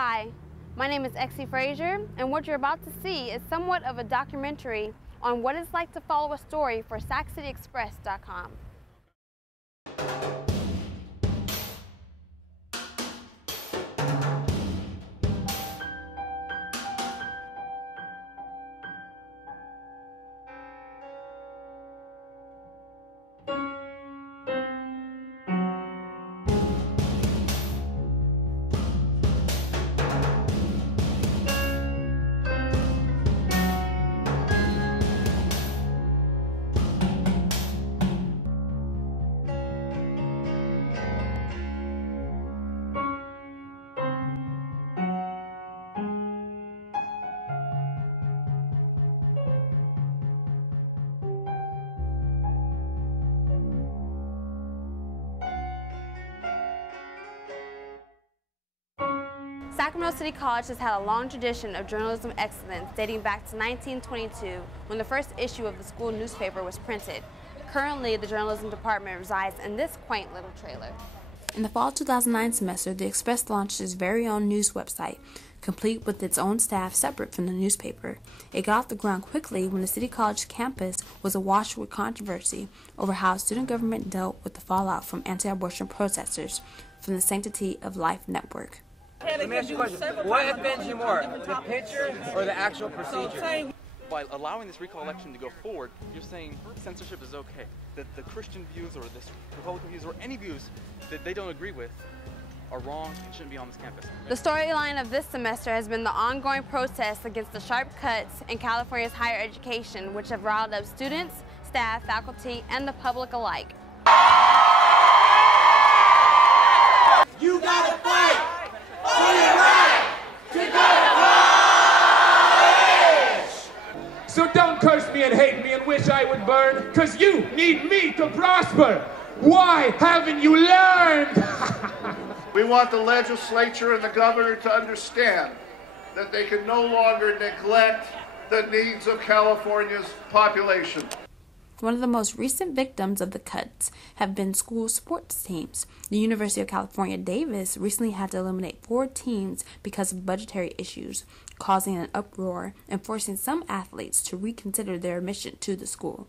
Hi, my name is Exie Frazier, and what you're about to see is somewhat of a documentary on what it's like to follow a story for SacCityExpress.com. Sacramento City College has had a long tradition of journalism excellence dating back to 1922 when the first issue of the school newspaper was printed. Currently, the journalism department resides in this quaint little trailer. In the fall 2009 semester, the Express launched its very own news website, complete with its own staff separate from the newspaper. It got off the ground quickly when the City College campus was awash with controversy over how student government dealt with the fallout from anti-abortion protesters from the Sanctity of Life network. Let me ask you a question. What offends you more, the picture or the actual procedure? By allowing this recall election to go forward, you're saying censorship is okay. That the Christian views or the Republican views or any views that they don't agree with are wrong and shouldn't be on this campus. The storyline of this semester has been the ongoing protests against the sharp cuts in California's higher education, which have riled up students, staff, faculty, and the public alike. You gotta fight for your right to go to college! So don't curse me and hate me and wish I would burn, cause you need me to prosper. Why haven't you learned? We want the legislature and the governor to understand that they can no longer neglect the needs of California's population. One of the most recent victims of the cuts have been school sports teams. The University of California, Davis recently had to eliminate 4 teams because of budgetary issues, causing an uproar and forcing some athletes to reconsider their admission to the school.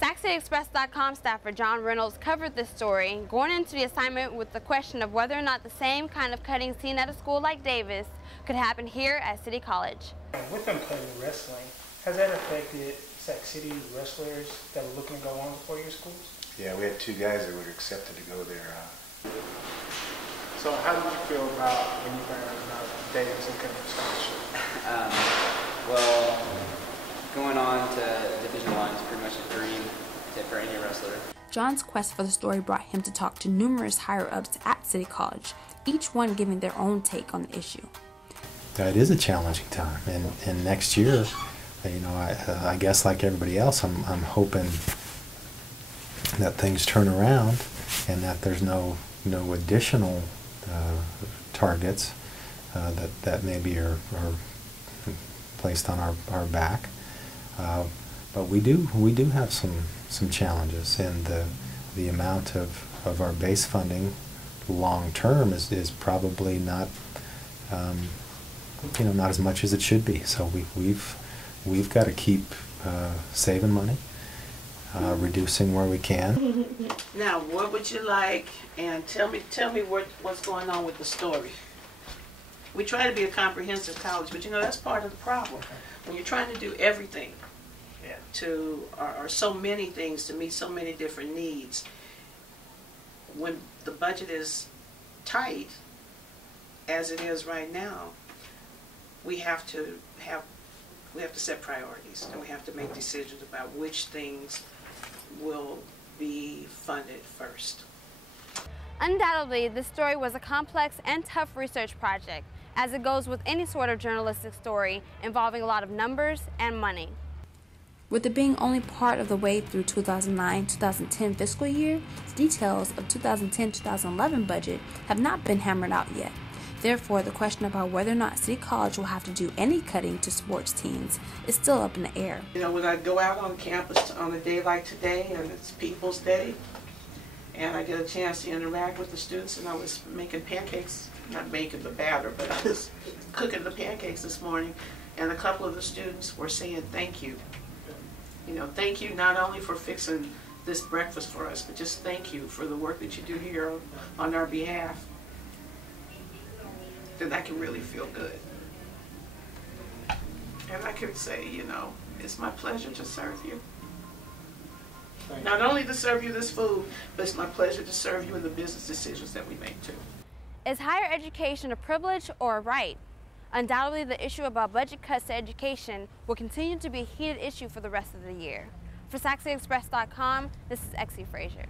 SacCityExpress.com staffer John Reynolds covered this story, going into the assignment with the question of whether or not the same kind of cutting seen at a school like Davis could happen here at City College. With them cutting wrestling, has that affected Sac City wrestlers that were looking to go on to 4-year schools? Yeah, we had 2 guys that were accepted to go there. So how did you feel about when you found out about Davis and cutting scholarship? Well, going on to Division I is pretty much a dream for any wrestler. John's quest for the story brought him to talk to numerous higher-ups at City College, each one giving their own take on the issue. It is a challenging time, and next year, you know, I guess like everybody else, I'm hoping that things turn around and that there's no additional targets that maybe are placed on our back. But we do have some challenges, and the amount of our base funding long term is probably not not as much as it should be. So we've got to keep saving money, reducing where we can. Now, what would you like? And tell me what's going on with the story. We try to be a comprehensive college, but you know that's part of the problem. When you're trying to do everything, or so many things to meet so many different needs, when the budget is tight, as it is right now, we have to set priorities, and we have to make decisions about which things will be funded first. Undoubtedly, this story was a complex and tough research project, as it goes with any sort of journalistic story involving a lot of numbers and money. With it being only part of the way through 2009-2010 fiscal year, details of 2010-2011 budget have not been hammered out yet. Therefore, the question about whether or not City College will have to do any cutting to sports teams is still up in the air. You know, when I go out on campus on a day like today, and it's People's Day, and I get a chance to interact with the students, and I was making pancakes not making the batter, but I was cooking the pancakes this morning, and a couple of the students were saying thank you. You know, thank you not only for fixing this breakfast for us, but just thank you for the work that you do here on our behalf. Then I can really feel good. And I can say, you know, it's my pleasure to serve you. Not only to serve you this food, but it's my pleasure to serve you in the business decisions that we make too. Is higher education a privilege or a right? Undoubtedly, the issue about budget cuts to education will continue to be a heated issue for the rest of the year. For SaccityExpress.com, this is Exie Frazier.